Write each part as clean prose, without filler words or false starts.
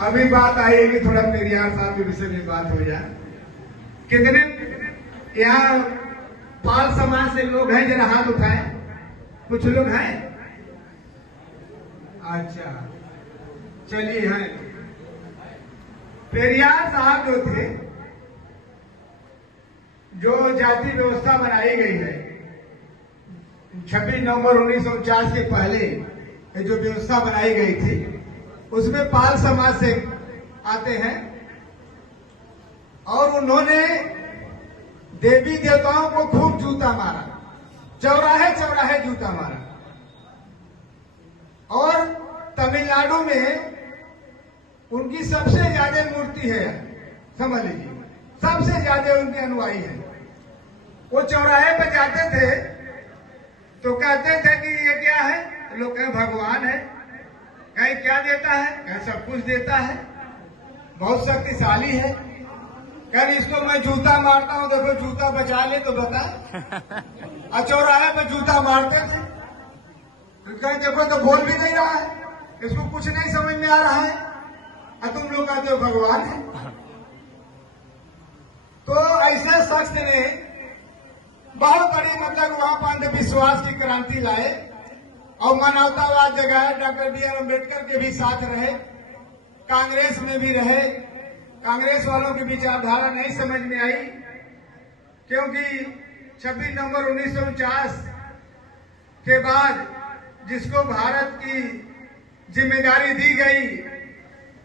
अभी बात आई है कि थोड़ा पेरियार साहब के विषय में बात हो जाए। कितने यहाँ पाल समाज से लोग हैं, जरा हाथ उठाए। कुछ लोग हैं? अच्छा, चलिए। हैं पेरियार साहब जो थे, जो जाति व्यवस्था बनाई गई है 26 नवंबर 1949 के पहले जो व्यवस्था बनाई गई थी, उसमें पाल समाज से आते हैं और उन्होंने देवी देवताओं को खूब जूता मारा, चौराहे चौराहे जूता मारा। और तमिलनाडु में उनकी सबसे ज्यादा मूर्ति है, समझ लीजिए, सबसे ज्यादा उनके अनुयायी हैं। वो चौराहे पर जाते थे तो कहते थे कि ये क्या है, लोग कहें भगवान है, कहीं क्या देता है, कहीं सब कुछ देता है, बहुत शक्तिशाली है। कहीं इसको मैं जूता मारता हूं, देखो जूता बचा ले तो बता। और चौराहे पर जूता मारते थे, कहीं देखो तो बोल भी नहीं रहा है, इसको कुछ नहीं समझ में आ रहा है, और तुम लोग कहते हो भगवान है। तो ऐसे शख्स ने बहुत बड़ी मतलब वहां पर अंधविश्वास की क्रांति लाए और मानवतावाद जगाए। डॉक्टर बी आर अम्बेडकर के भी साथ रहे, कांग्रेस में भी रहे। कांग्रेस वालों की विचारधारा नहीं समझ में आई, क्योंकि 26 नवंबर 1949 के बाद जिसको भारत की जिम्मेदारी दी गई,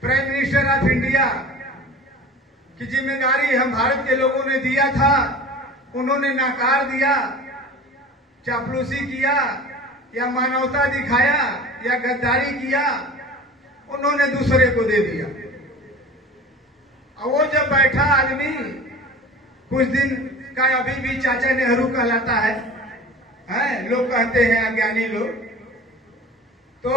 प्राइम मिनिस्टर ऑफ इंडिया की जिम्मेदारी हम भारत के लोगों ने दिया था, उन्होंने नकार दिया, चापलूसी किया या मानवता दिखाया या गद्दारी किया, उन्होंने दूसरे को दे दिया। और वो जब बैठा आदमी कुछ दिन का अभी भी चाचा नेहरू कहलाता है, लोग कहते हैं अज्ञानी लोग, तो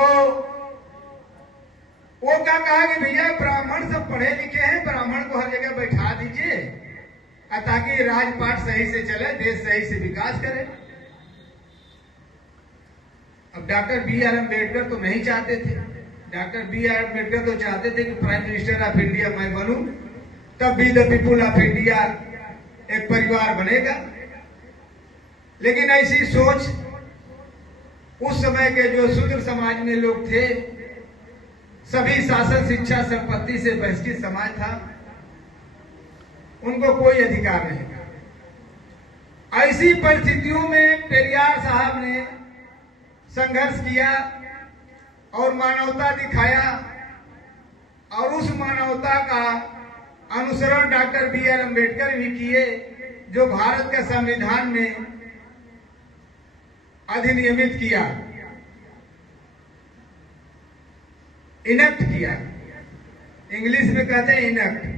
वो क्या कहा कि भैया ब्राह्मण सब पढ़े लिखे हैं, ब्राह्मण को हर जगह बैठा दीजिए ताकि राजपाट सही से चले, देश सही से विकास करे। अब डॉक्टर बी आर अम्बेडकर तो नहीं चाहते थे। डॉक्टर बी आर अम्बेडकर तो चाहते थे कि प्राइम मिनिस्टर ऑफ इंडिया मैं बनूं, तब भी द पीपुल ऑफ इंडिया एक परिवार बनेगा। लेकिन ऐसी सोच उस समय के जो शूद्र समाज में लोग थे, सभी शासन शिक्षा संपत्ति से बहिष्कृत समाज था, उनको कोई अधिकार नहीं था। ऐसी परिस्थितियों में पेरियार साहब ने संघर्ष किया और मानवता दिखाया, और उस मानवता का अनुसरण डॉक्टर बी आर अम्बेडकर भी किए, जो भारत के संविधान में अधिनियमित किया, इनेक्ट किया। इंग्लिश में कहते हैं इनेक्ट।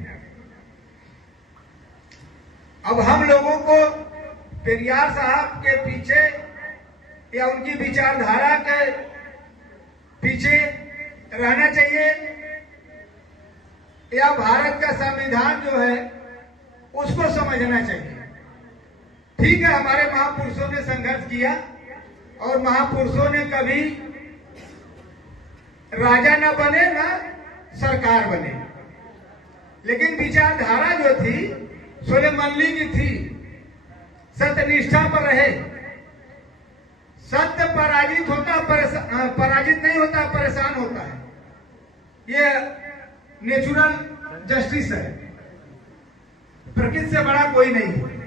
अब हम लोगों को पेरियार साहब के पीछे या उनकी विचारधारा के पीछे रहना चाहिए, या भारत का संविधान जो है उसको समझना चाहिए। ठीक है, हमारे महापुरुषों ने संघर्ष किया और महापुरुषों ने कभी राजा न बने न सरकार बने, लेकिन विचारधारा जो थी सोलेमनली की थी, सत्यनिष्ठा पर रहे। सत्य पराजित होता, पराजित नहीं होता, परेशान होता है। ये नेचुरल जस्टिस है, प्रकृति से बड़ा कोई नहीं है।